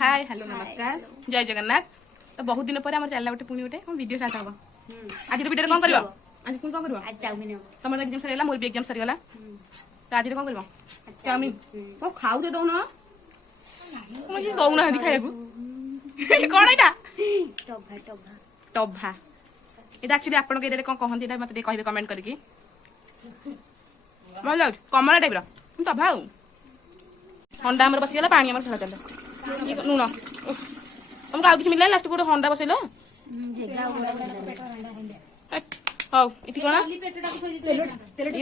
Hi hello नमस्कार जय जगन्नाथ। तो बहुत दिन पर आम चलला गोटे पुणी गोटे वीडियो स्टार्ट हम आज वीडियो कौन कर आज पुणी कौन कर चाउमिन तुम एग्जाम सरीगला मोर भी एग्जाम सरीगला तो आज कौन कर चाउमिन कौन खाऊ दे दौन मुझे दौना खाया कौन यहाँ टभा ये एक्चुअली आपन के कौन कहते हैं मतलब कहे कमेंट करके भल लाग कमला टाइप टभा हंडा आम बसीगला पानी आम ठेला चल लुण तुमको आउ कि मिलला लास्ट गोटे हंडा बसैल हौ ये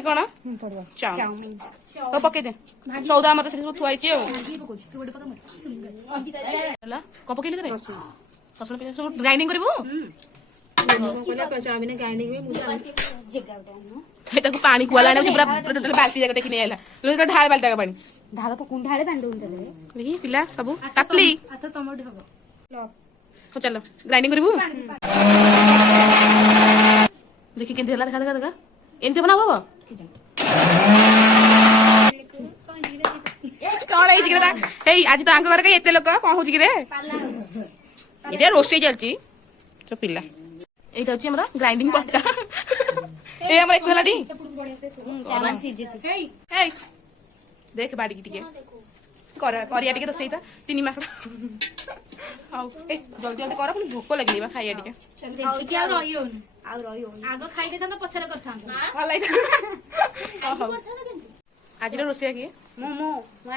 कौन कौन पकई दे सौदा आम सब थुआई कौन पकईली तेरे रसुण ग्राइंडिंग कर पानी कुआ लाने पूरा बाल्टी जगह टेक नहीं ढाल बाल्टा का पानी ढाल पकुन ढाले बांडू देखी पिला सब काटली हो चलो ग्राइंडिंग करू देखी के देखा देखा देखा एमती बना बाबा कौन है आज तो आंक घर एत लोक कौन हो ये रोषे चलती तो पिला এইটা হচ্ছে আমরা গ্রাইন্ডিং পটটা এই আমরা একটু হেলাডি এই দেখ বাড়ি টিকে করিয়া টিকে রোষেইটা 3 মাস আও এ জলদি জলদি করা পুনি ভোক লাগিবা খাইয়া টিকে জলদি আর রহিও আর রহিও আগে খাই দেতা তো পছরে করতাম ভাল লাগি আজির রোষে কি মো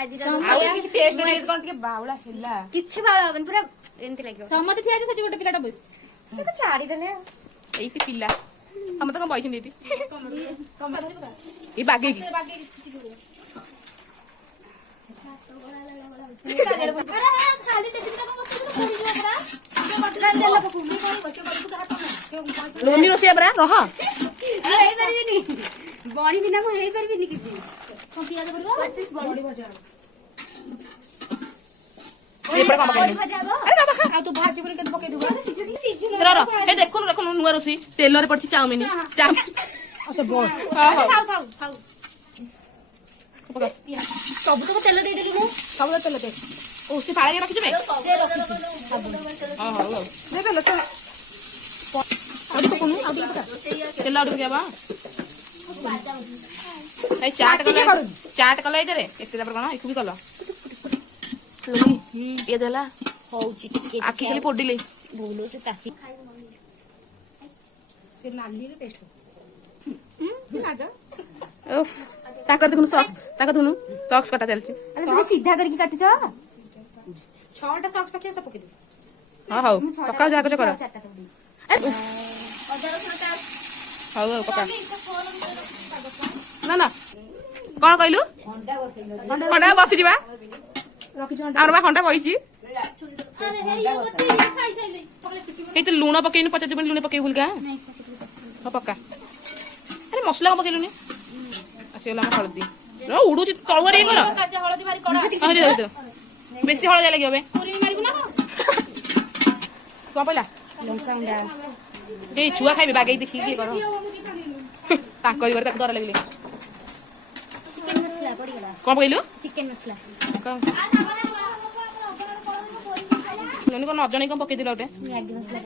আজির আর কিছু টেস্ট কোন টিকে বাউলা হেলা কিছু বাউলা হবেন পুরা এনতে লাগিব সমতে ঠিক আছে সেটি গোটে পিলাটা বস ସେ ତ ଛାଡି ଦେଲେ ଏଇଠି ପିଲା ଆମେ ତ କଣ ବଇଛନ୍ତି ଏଠି ଏଇ ବାଗେଇକି ଲୋନି ରୋଷେଇଆ ପରା ରହ ବଣି ବିନା ମୁଁ ହେଇପାରିବିନି କିଛି ପିଆଜ ପଡିବ नुआ रोषे तेल पड़ी चाउमिन सब तो तेल देदेलु सब तेल दे उसी पाले रखी तेल चाट कल ये कौन एक भी कल पियाज है आखि खाली पोडिले बोलो से ताकि देखुन सॉक्स कटा चलती सीधा करके काटु छटा सॉक्स रखियो सब पके हां हां पक्का जा कर हां हां पक्का ना ना कौन कहलु हंडा बसी जीवा आर बा खंडा बइची ए तो लूण पकेनु 50 मिनिट लूण पके भूल गया हां पक्का अरे मसला पकेलुनी आसीगला हम हळदी रो उडुची तळवर ए कर हळदी भारी कड़ा बेसी हळदी लागि होबे पूरी मारिबु ना को पहिला लंका अंडा ए छुआ खाइबे बागै देखि के करो ताकई करे ताक डर लागले चिकन मसला पड़ी गला कोन कहलु चिकन मसला लोनी को नजने को पके दिला ओटे मैगी मसला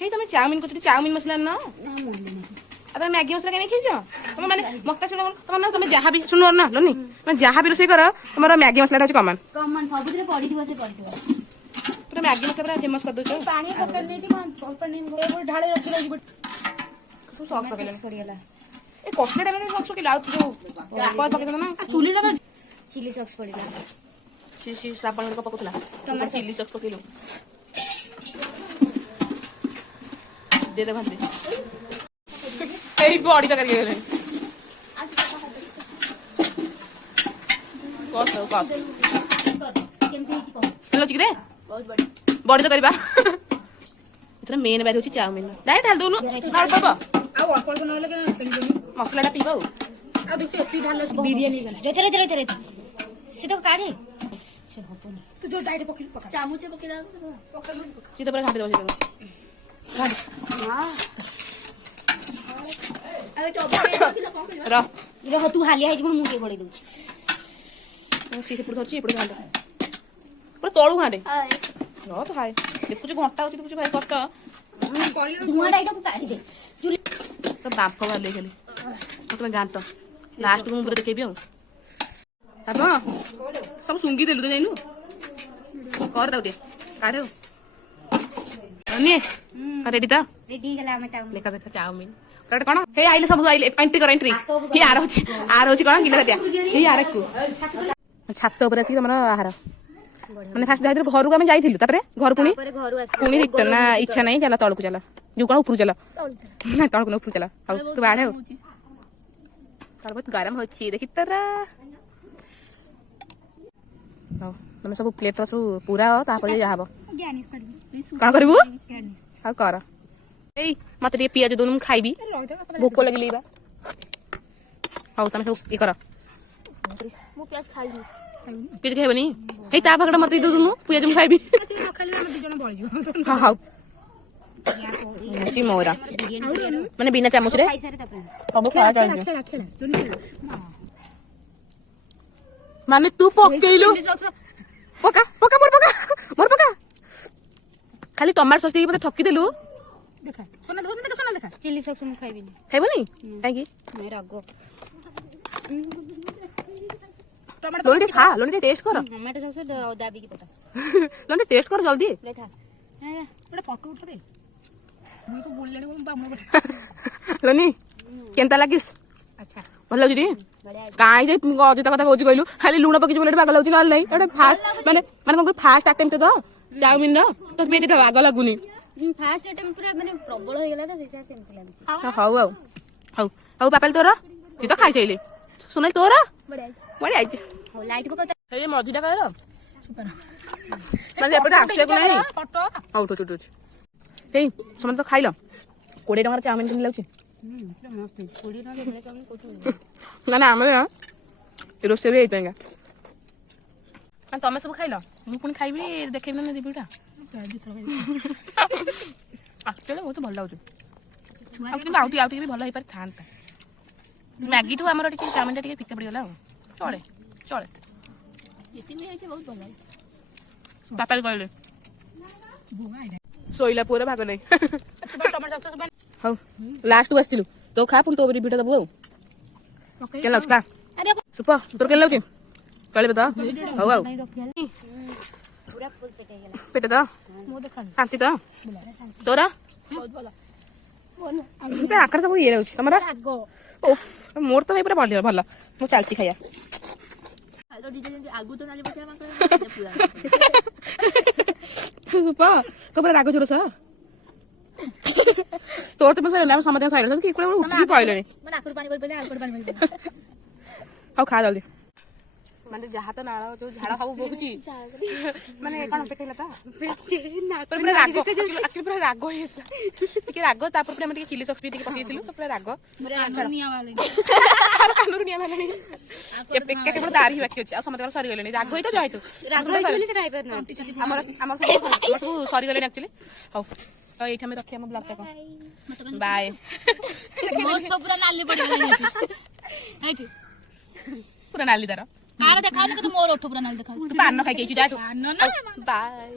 हे तुम चाउमिन को चाउमिन मसला न अरे मैगी मसला केने खिजो तुम माने मक्का सुनो तुम तुम जहां भी सुनो ना लोनी मैं जहां भी रोसई करो तुम्हारा मैगी मसला कॉमन सबुदरे पड़ी दिबो से पड़ी दिबो पूरा मैगी मसला पूरा फेमस कर दो पानी पकड़ लेती ऊपर नहीं वो ढाले रख रही तू सॉस पके ले पड़ी गला ए कॉस्टले में सॉस पके लाउ तू ऊपर पके दो ना चुली ना चिली सॉस पड़ी गला सी साबण को पकतला टमाटर चिली सॉस पके लो दे दे भांदे एई बॉडी तक करके गेले कस केम पे को हेलो चिकरे बहुत बड़ी बॉडी तो करबा इतना मेन बात होची चाउमिन डायरेक्ट डाल दोनु ना पड़बो आ अल्प अल्प न लगे पेली मसलाटा पीबो आ देखो एती ढाल बिरयानी गला रे से तो काढे से हपनी तू जो डायरेक्ट पकड़ पका चामच पकेला सीधा पर घाट दे रह तू हालिया है मुझे बड़े दूँ सी से धरची एपटे घाट ପୁରା ତଳୁ ଘାଣ୍ଟେ ରହ ତ ହାଏ ଦେଖୁଛୁ ଘଣ୍ଟା ହଉଛି ଦେଖୁଛୁ ଭାଇ କଷ୍ଟ ଧୂଆଁଟା ଏଇଟାକୁ କାଢିଦେ ଚୁଲି ବାମ୍ଫ ବାହାରିଲେ ଖାଲି ତମେ ଘାଣ୍ଟ ଲାଷ୍ଟକୁ ମୁଁ ପୁରା ଦେଖେଇବି ଆଉ ବାପ ସବୁ ଶୁଙ୍ଗି ଦେଲୁ ତ ଯାଇନୁ କର ତାକୁ ଟିକେ କାଢେ ଆଉ ନିଏ ରେଡି ତ ରେଡି ହେଇଗଲା ଆମ ଚାଉମିନ ଲେଖା ଦେଖା ଚାଉମିନ କଣ କଣ ହେଇ ଆଇଲେ ସବୁ ଆଇଲେ ଏଣ୍ଟ୍ରି କର ଏଣ୍ଟ୍ରି ହେଇ ଆର ହଉଛି କଣ ଗିଲା ଦିଆ ହେଇ ଆରକୁ ଛାତ ଉପରେ ଆସିକି ତମର ଆହାର ମାନେ ଫାଷ୍ଟ ଯାଇଥିଲୁ ଘରକୁ ଆମେ ଯାଇଥିଲୁ ତାପରେ ଘର ପୁଣି ପୁଣି ରିଟର୍ନ ନା ଇଚ୍ଛା ନାହିଁ ଚାଲ ତଳକୁ ଚାଲ ଯୋଉ କଣ ଉପରୁ ଚାଲ ନା ତଳକୁ ନା ଉପରୁ ଚାଲ ହଉ ତୁ ବାଢେ ଆଉ ତଳ ବହୁତ ଗରମ ହଉଛି ଦେଖି ତର ହଉ ତମେ ସବୁ ପ୍ଲେଟ ସବୁ ପୁରା ତାପରେ ଯାହା ହବ କଣ କରିବୁ ଆଉ କର ଏଇ ମତେ ଟିକେ ପିଆଜ ଦଉନୁ ମୁଁ ଖାଇବି ଭୋକ ଲାଗିଲି ବା ହଉ ତମେ ସବୁ ଇଏ କର ମୁଁ ପିଆଜ ଖାଇବି ପିଆଜ ଖାଇବନି ଏଇ ତା ପାଖରେ ମତେ ଦଉନୁ ପିଆଜ ମୁଁ ଖାଇବି ହଁ ହଉ ମୋର ମାନେ ବିନା ଚାମଚରେ ସବୁ ଖାଇବା ଚାଲିଛି ମାନେ ତୁ ପକେଇଲୁ ପକା ପକା ମୋର ପକା ମୋର ପକା ଖାଲି ଟମାଟୋ ସସ୍ ଦେଇକି ମତେ ଠକିଦେଲୁ ଚିଲି ସକ୍ସ ମୁଁ ଖାଇବିନି ଖାଇବନି କାହିଁକି ରାଗ ଲୋନି ଟିକେ ଖା ଲୋନି ଟିକେ ଟେଷ୍ଟ କର ଟମାଟୋ ସକ୍ସ ଦାବିକି ପକା ଲୋନି ଟିକେ ଟେଷ୍ଟ କର ଜଲ୍ଦି ଲୋନି କେନ୍ତା ଲାଗିସ୍ ଭଲ ଲାଗୁଛି ଟି କାଇଁ ଯେ ଅଜିତା କଥା କହୁଛି କହିଲୁ ଖାଲି ଲୁଣ ପକେଇଛି ବୋଲି ବାଗ ଲାଗୁଛି ନହେଲେ ନାହିଁ ଏଟା ଫାଷ୍ଟ ମାନେ ମାନେ କଣ ଫାଷ୍ଟ ଆଟେମ୍ପ୍ଟ ତ ଚାଉମିନ ର ତ ଏତେ ବାଗ ଲାଗୁନି ଫାଷ୍ଟ ଆଇଟମ ପୁରା ମାନେ ପ୍ରବଳ ହେଇଗଲା ତ ସେଇଟା ସେମିତି ଲାଗୁଛି ହଉ ଆଉ ହଉ ହଉ ପାପାଲି ତୋର ତୁ ତ ଖାଇସାଇଲି ସୁନାଲି ତୋର ବଢିଆ ହେଇଛି ହଉ ଲାଇଟ୍ ପକା ଏଇ ମଝିଟା କହିଲ ମାନେ ଏପଟେ ଆସିବାକୁ ନାହିଁ ହଉ ଉଠୁଛି ଉଠୁଛି ହେଇ ସମସ୍ତେ ତ ଖାଇଲ 20 ଟଙ୍କାର ଚାଉମିନ କେମିତି ଲାଗୁଛି ନା ନା ଆମର ରୋଷେଇ ବି ହେଇଥାଙ୍କା ତମେ ସବୁ ଖାଇଲ ମୁଁ ପୁଣି ଖାଇବି ଦେଖେଇବି ନା ରିଭ୍ୟୁଟା ଆକ୍ଚୁଆଲି ବହୁତ ଭଲ ଲାଗୁଛି କିନ୍ତୁ ଆଉ ଟିକେ ବି ଭଲ ହେଇପାରିଥାନ୍ତା ମ୍ୟାଗିଠୁ ଆମର ଟିକେ ଚାଉମିନଟା ଟିକେ ଫିକା ପଡ଼ିଗଲା ଆଉ ଚଳେ ଚଳେ ଏତିକି ହେଇଛି ବହୁତ ଭଲ ହେଇଛି ବାପା କହିଲେ ଶୋଇଲା ପୁଅର ଭାଗ ନାହିଁ ହଉ ଲାଷ୍ଟକୁ ଆସିଥିଲୁ ତୋ ଖା ପୁଣି ତୋ ରିଭ୍ୟୁଟା ଦେବୁ ଆଉ କେନ୍ ଲାଗୁଛି ଖା ସୁପ ତୋର କେନ୍ ଲାଗୁଛି କହିଲେ ତ ହଉ ଆଉ ପେଟ ତ ଶାନ୍ତି ତ ତୋର ଆଖରେ ସବୁ ଇଏ ରହୁଛି ତମର ଓଫ୍ ମୋର ତ ପୁରା ଭଲ ଭଲ ମୁଁ ଚାଲିଛି ଖାଇବା ସୁପ ତୋ ପୁରା ରାଗ ଜୋରସ ତୋର ତ ଆମେ ସମସ୍ତେ ସାଇଲେନ୍ସ କି ଉଠିକି କହିଲେଣି ହଉ ଖା ଜଲ୍ଦି ମାନେ ଯାହା ତ ନାଳ ଯୋଉ ଝାଳ ସବୁ ବହୁଛି ମାନେ କଣ ପେଟେଇଲା ତ ପୁରା ରାଗ ପୁରା ରାଗ ହେଇଯାଇଥିଲା ଟିକେ ରାଗ ତାପରେ ଆମେ ଟିକେ ଚିଲି ସକ୍ସ ବି ଟିକେ ପକେଇଥିଲୁ ତ ପୁରା ରାଗ କାନରୁ ନିଆଁ ବାହାରିଲାଣି କେତେ ବଡ ଦାଢି ବାକି ଅଛି ଆଉ ସମସ୍ତଙ୍କର ସରିଗଲେଣି ରାଗ ହେଇତ ଯାଇ ଆମର ସବୁ ସରିଗଲେଣି ଆକ୍ଚୁଆଲି ହଉ ତ ଏଇଠି ଆମେ ରଖିବା ଆମ ବ୍ଲଗଟା କଣ ବାଏ ପୁରା ନାଲି ତାର କାର ଦେଖାଉନି କିନ୍ତୁ ମୋର ଓଠ ପୁରା ନାଲି ଦେଖାଉଛି ପାନ ଖାଇକି ବାଏ